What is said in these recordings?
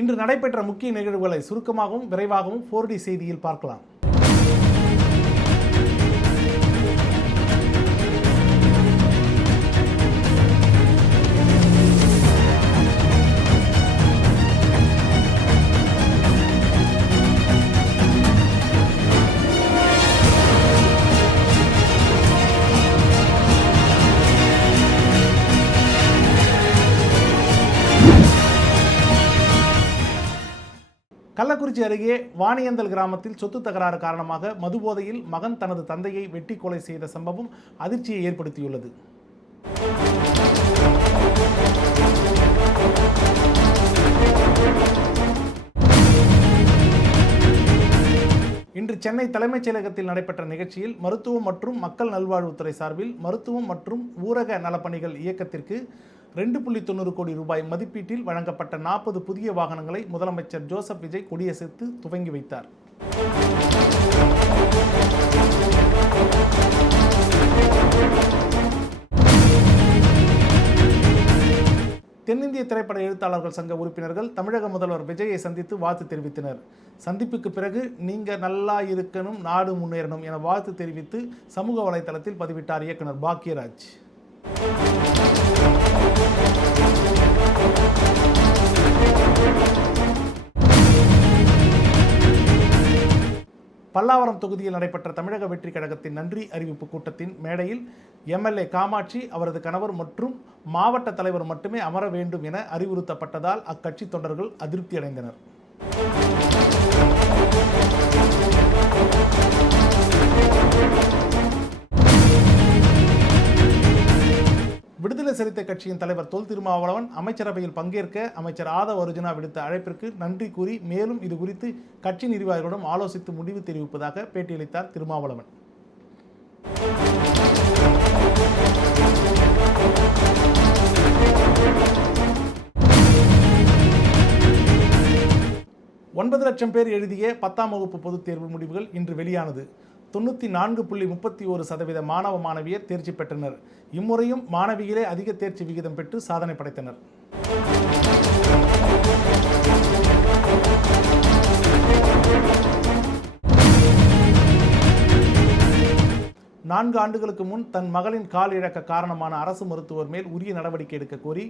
இன்று நடைபெற்ற முக்கிய நிகழ்வுகளை சுருக்கமாகவும் விரைவாகவும் 4D செய்தியில் பார்க்கலாம். கள்ளக்குறிச்சி அருகே வாணியந்தல் கிராமத்தில் சொத்து தகராறு காரணமாக மதுபோதையில் மகன் தனது தந்தையை வெட்டி கொலை செய்த சம்பவம் அதிர்ச்சியை ஏற்படுத்தியுள்ளது. இன்று சென்னை தலைமைச் செயலகத்தில் நடைபெற்ற நிகழ்ச்சியில் மருத்துவம் மற்றும் மக்கள் நல்வாழ்வுத்துறை சார்பில் மருத்துவம் மற்றும் ஊரக நலப்பணிகள் இயக்கத்திற்கு 2.90 கோடி ரூபாய் மதிப்பீட்டில் வழங்கப்பட்ட 40 புதிய வாகனங்களை முதலமைச்சர் ஜோசப் விஜய் கொடியசைத்து துவங்கி வைத்தார். தென்னிந்திய திரைப்பட எழுத்தாளர்கள் சங்க உறுப்பினர்கள் தமிழக முதல்வர் விஜயை சந்தித்து வாழ்த்து தெரிவித்தனர். சந்திப்புக்கு பிறகு நீங்க நல்லா இருக்கணும், நாடு முன்னேறணும் என வாழ்த்து தெரிவித்து சமூக வலைதளத்தில் பதிவிட்டார் இயக்குனர் பாக்யராஜ். பல்லாவரம் தொகுதியில் நடைபெற்ற தமிழக வெற்றி கழகத்தின் நன்றி அறிவிப்பு கூட்டத்தின் மேடையில் எம்எல்ஏ காமாட்சி, அவரது கணவர் மற்றும் மாவட்ட தலைவர் மட்டுமே அமர வேண்டும் என அறிவுறுத்தப்பட்டதால் அக்கட்சி தொண்டர்கள் அதிருப்தி அடைந்தனர். விடுதலை சிறுத்தை கட்சியின் தலைவர் தொல் திருமாவளவன் அமைச்சரவையில் பங்கேற்க அமைச்சர் ஆதவ் அர்ஜுனா விடுத்த அழைப்பிற்கு நன்றி கூறி மேலும் இது குறித்து கட்சி நிர்வாகிகளிடம் ஆலோசித்து முடிவு தெரிவிப்பதாக பேட்டியளித்தார் திருமாவளவன். ஒன்பது லட்சம் பேர் எழுதிய 10ஆம் வகுப்பு பொதுத் தேர்வு முடிவுகள் இன்று வெளியானது. 94.31% மாணவ மாணவியர் தேர்ச்சி பெற்றனர். இம்முறையும் மாணவிகளே அதிக தேர்ச்சி விகிதம் பெற்று சாதனை படைத்தனர். நான்கு ஆண்டுகளுக்கு முன் தன் மகளின் கால் இழக்க காரணமான அரசு மருத்துவர் மேல் உரிய நடவடிக்கை எடுக்க கோரி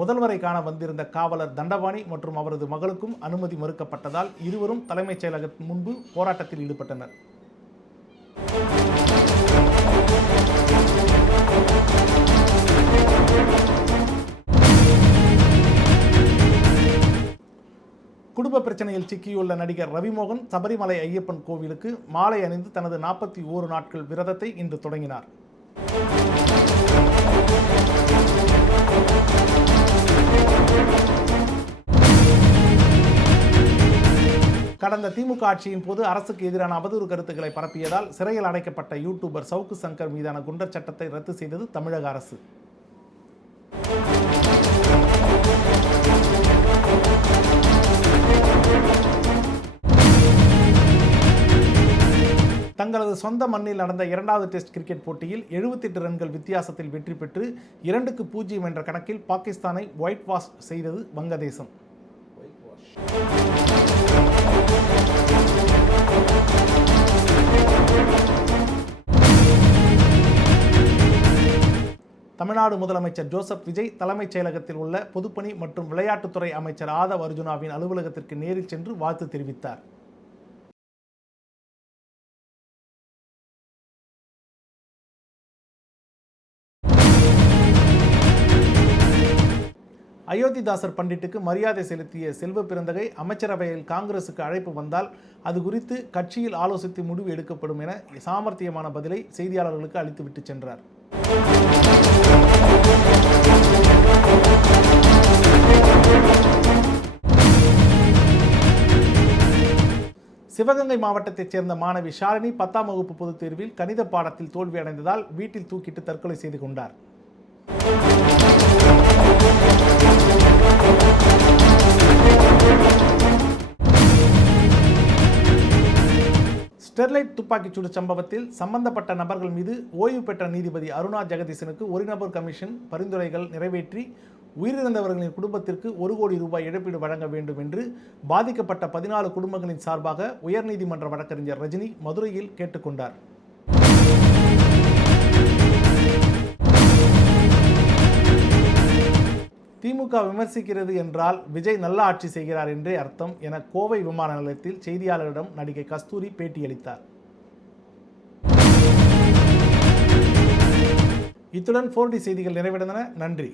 முதல்வரை காண வந்திருந்த காவலர் தண்டபாணி மற்றும் அவரது மகளுக்கும் அனுமதி மறுக்கப்பட்டதால் இருவரும் தலைமைச் செயலகத்தின் முன்பு போராட்டத்தில் ஈடுபட்டனர். குடும்ப பிரச்சனையில் சிக்கியுள்ள நடிகர் ரவிமோகன் சபரிமலை ஐயப்பன் கோவிலுக்கு மாலை அணிந்து தனது 41 நாட்கள் விரதத்தை இன்று தொடங்கினார். கடந்த திமுக ஆட்சியின் போது அரசுக்கு எதிரான அவதூறு கருத்துக்களை பரப்பியதால் சிறையில் அடைக்கப்பட்ட யூடியூபர் சவுக்கு சங்கர் மீதான குண்டர் சட்டத்தை ரத்து செய்தது தமிழக அரசு. தங்களது சொந்த மண்ணில் நடந்த 2வது டெஸ்ட் கிரிக்கெட் போட்டியில் 78 ரன்கள் வித்தியாசத்தில் வெற்றி பெற்று 2-0 என்ற கணக்கில் பாகிஸ்தானை ஒயிட் வாஷ் செய்தது வங்கதேசம். தமிழ்நாடு முதலமைச்சர் ஜோசப் விஜய் தலைமைச் செயலகத்தில் உள்ள பொதுப்பணி மற்றும் விளையாட்டுத்துறை அமைச்சர் ஆதவ் அர்ஜுனாவின் அலுவலகத்திற்கு நேரில் சென்று வாழ்த்து தெரிவித்தார். அயோத்திதாசர் பண்டிட்டுக்கு மரியாதை செலுத்திய செல்வ பெருந்தகை அமைச்சரவையில் காங்கிரசுக்கு அழைப்பு வந்தால் அது குறித்து கட்சியில் ஆலோசித்து முடிவு எடுக்கப்படும் என சாமர்த்தியமான பதிலை செய்தியாளர்களுக்கு அளித்துவிட்டு சென்றார். சிவகங்கை மாவட்டத்தைச் சேர்ந்த மாணவி ஷாலினி 10ஆம் வகுப்பு பொதுத் தேர்வில் கணித பாடத்தில் தோல்வியடைந்ததால் வீட்டில் தூக்கிட்டு தற்கொலை செய்து கொண்டார். ஸ்டெர்லைட் துப்பாக்கிச்சூடு சம்பவத்தில் சம்பந்தப்பட்ட நபர்கள் மீது ஓய்வு பெற்ற நீதிபதி அருணா ஜெகதீசனுக்கு ஒரு நபர் கமிஷன் பரிந்துரைகள் நிறைவேற்றி உயிரிழந்தவர்களின் குடும்பத்திற்கு 1 கோடி ரூபாய் இழப்பீடு வழங்க வேண்டும் என்று பாதிக்கப்பட்ட 14 குடும்பங்களின் சார்பாக உயர்நீதிமன்ற வழக்கறிஞர் ரஜினி மதுரையில் கேட்டுக்கொண்டார். திமுக விமர்சிக்கிறது என்றால் விஜய் நல்ல ஆட்சி செய்கிறார் என்றே அர்த்தம் என கோவை விமான நிலையத்தில் செய்தியாளர்களிடம் நடிகை கஸ்தூரி பேட்டியளித்தார். இத்துடன் 4D செய்திகள் நிறைவடைந்தன. நன்றி.